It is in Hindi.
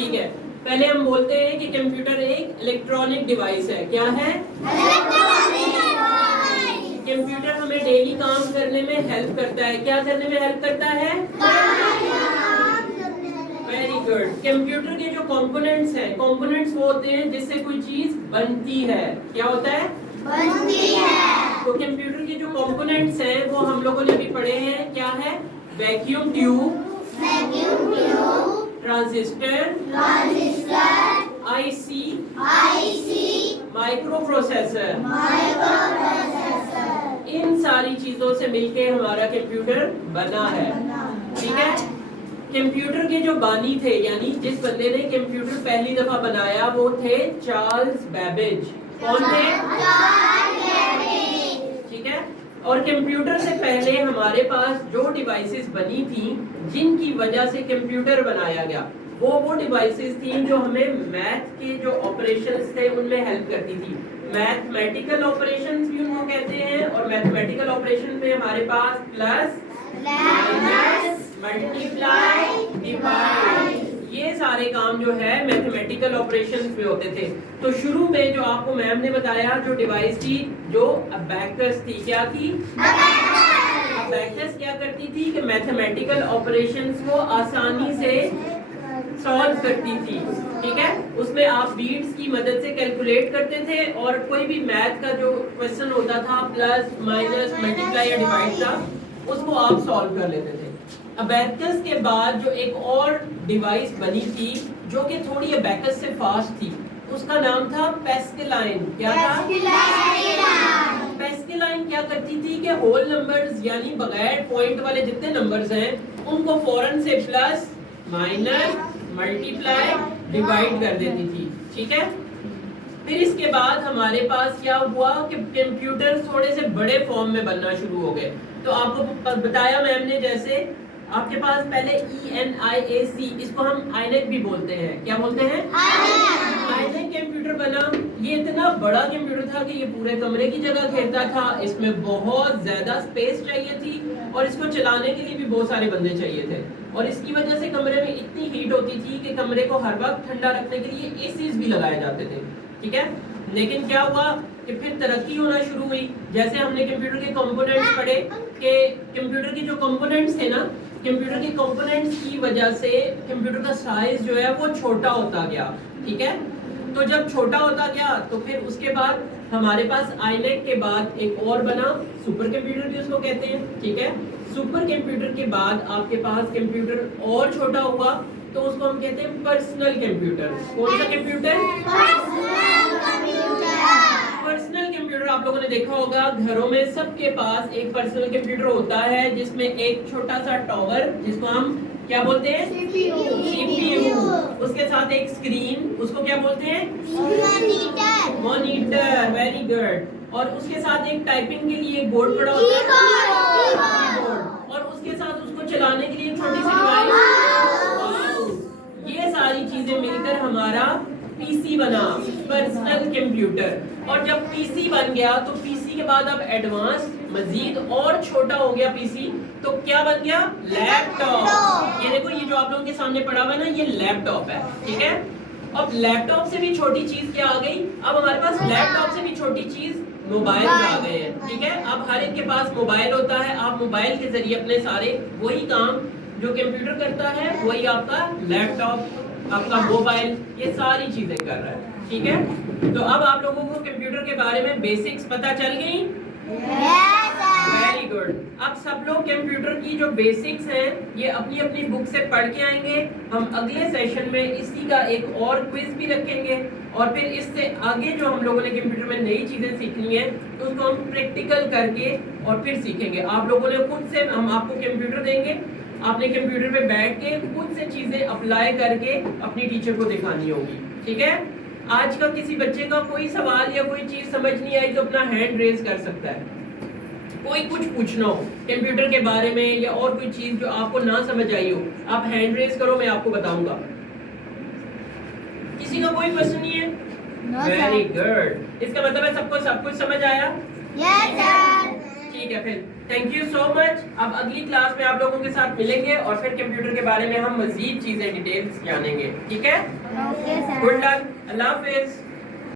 ठीक है, पहले हम बोलते हैं कि कंप्यूटर एक इलेक्ट्रॉनिक डिवाइस है। क्या है? कंप्यूटर हमें डेली काम करने में हेल्प करता है। क्या करने में हेल्प करता है? Very good. कंप्यूटर के जो कंपोनेंट्स हैं, कंपोनेंट्स वो होते हैं जिससे कोई चीज बनती है। क्या होता है? बनती है। तो कंप्यूटर के जो कंपोनेंट्स हैं वो हम लोगों ने अभी पढ़े हैं। क्या है? Vacuum tube, transistor, IC, microprocessor, इन सारी चीजों से मिलके हमारा कंप्यूटर बना है। ठीक है, कंप्यूटर के जो बानी थे, यानी जिस बंदे ने कंप्यूटर पहली दफा बनाया, वो थे चार्ल्स बेबेज। कौन थे? ठीक है, और कंप्यूटर से पहले हमारे पास जो डिवाइसेस बनी थी जिनकी वजह से कंप्यूटर बनाया गया, वो डिवाइसेस थी जो हमें मैथ के जो ऑपरेशंस थे उनमें हेल्प करती थी। मैथमेटिकल ऑपरेशंस भी उनको कहते हैं, और मैथमेटिकल ऑपरेशन में हमारे पास प्लस, माइनस, मल्टीप्लाई, डिवाइड, ये सारे काम जो है मैथमेटिकल ऑपरेशंस में होते थे। तो शुरू में जो आपको मैम ने बताया जो डिवाइस थी, जो अबैकस थी, क्या थी? अबैकस क्या करती थी कि मैथमेटिकल ऑपरेशंस को आसानी से सॉल्व करती थी। ठीक है, उसमें आप बीट्स की मदद से कैलकुलेट करते थे, और कोई भी मैथ का जो क्वेश्चन होता था, प्लस, माइनस, मल्टीप्लाई या डिवाइड था, उसको आप सॉल्व कर लेते थे। अबैकस के बाद जो एक और डिवाइस बनी थी जो कि थोड़ी अबैकस से फास्ट थी, उसका नाम था पैस्केलाइन। क्या था? पैस्केलाइन क्या करती थी कि होल नंबर्स, यानी बगैर पॉइंट वाले जितने नंबर्स हैं उनको फौरन से प्लस, माइनस, मल्टीप्लाई, डिवाइड कर देती थी। ठीक है, फिर इसके बाद हमारे पास क्या हुआ कि कंप्यूटर थोड़े से बड़े फॉर्म में बनना शुरू हो गए। तो आपको बताया मैम ने, जैसे आपके पास पहले ENIAC, इसको हम आईनेक भी बोलते हैं। क्या बोलते हैं? आईनेक कंप्यूटर बना। ये इतना बड़ा कंप्यूटर था कि ये पूरे कमरे की जगह घेरता था। इसमें बहुत ज्यादा स्पेस चाहिए थी, और इसको चलाने के लिए भी बहुत सारे बंदे चाहिए थे, और इसकी वजह से कमरे में इतनी हीट होती थी कि कमरे को हर वक्त ठंडा रखने के लिए एसीज भी लगाए जाते थे। ठीक है, लेकिन क्या हुआ कि फिर तरक्की होना शुरू हुई। जैसे हमने कंप्यूटर के कंपोनेंट्स पढ़े कि कंप्यूटर के जो कंपोनेंट्स थे ना, कंप्यूटर के कंपोनेंट्स की वजह से कंप्यूटर का साइज जो है वो छोटा होता गया। ठीक है, तो जब छोटा होता गया तो फिर उसके बाद हमारे पास आईनेक के बाद एक और बना, सुपर कंप्यूटर भी उसको कहते हैं। ठीक है, सुपर कंप्यूटर के बाद आपके पास कंप्यूटर और छोटा हुआ, तो उसको हम कहते हैं पर्सनल कंप्यूटर। कौन सा कंप्यूटर? Personal computer. आप लोगों ने देखा होगा घरों में सबके पास एक पर्सनल कंप्यूटर होता है, जिसमें एक छोटा सा टॉवर, जिसको हम क्या बोलते हैं? CPU। उसके साथ एक स्क्रीन, उसको क्या बोलते हैं? मॉनिटर। Very good. और उसके साथ एक टाइपिंग के लिए एक बोर्ड पड़ा होता है, और उसके साथ उसको चलाने के लिए छोटी सी डिवाइस। ये सारी चीजें मिलकर हमारा पीसी बना, पर्सनल कंप्यूटर। और जब पीसी बन गया तो पीसी के बाद अब एडवांस, मजीद और छोटा हो गया पीसी, तो क्या बन गया? लैपटॉप। ये देखो, ये जो आप लोगों के सामने पड़ा हुआ है ना, ये लैपटॉप है। ठीक है, अब लैपटॉप से भी छोटी चीज क्या आ गई? अब हमारे पास लैपटॉप से भी छोटी चीज मोबाइल आ गए हैं। ठीक है, अब हर एक के पास मोबाइल होता है। आप मोबाइल के जरिए अपने सारे वही काम जो कंप्यूटर करता है, वही आपका लैपटॉप, आपका मोबाइल, ये सारी चीजें कर रहा है। ठीक है, तो अब आप लोगों को कंप्यूटर के बारे में बेसिक्स पता चल गई? Very good. अब सब लोग कंप्यूटर की जो बेसिक्स हैं ये अपनी अपनी बुक से पढ़ के आएंगे। हम अगले सेशन में इसी का एक और क्विज भी रखेंगे, और फिर इससे आगे जो हम लोगों ने कंप्यूटर में नई चीजें सीखनी है तो उसको हम प्रैक्टिकल करके और फिर सीखेंगे। आप लोगों ने खुद से, हम आपको कंप्यूटर देंगे, आपने कंप्यूटर पे बैठ के खुद से चीजें अप्लाई करके अपनी टीचर को दिखानी होगी। ठीक है, आज का किसी बच्चे का कोई सवाल या कोई चीज समझ नहीं आई तो अपना हैंड रेज कर सकता है। कोई कुछ पूछना हो कंप्यूटर के बारे में या और कोई चीज जो आपको ना समझ आई हो, आप हैंड रेज करो, मैं आपको बताऊंगा। किसी का कोई क्वेश्चन नहीं है? Very good. इसका मतलब है सबको सब कुछ समझ आया? Yes sir. ठीक है फिर, थैंक यू सो मच। अब अगली क्लास में आप लोगों के साथ मिलेंगे और फिर कंप्यूटर के बारे में हम मजीद चीजें डिटेल्स जानेंगे, ठीक है? Okay sir. गुड लक, अल्लाह हाफिज।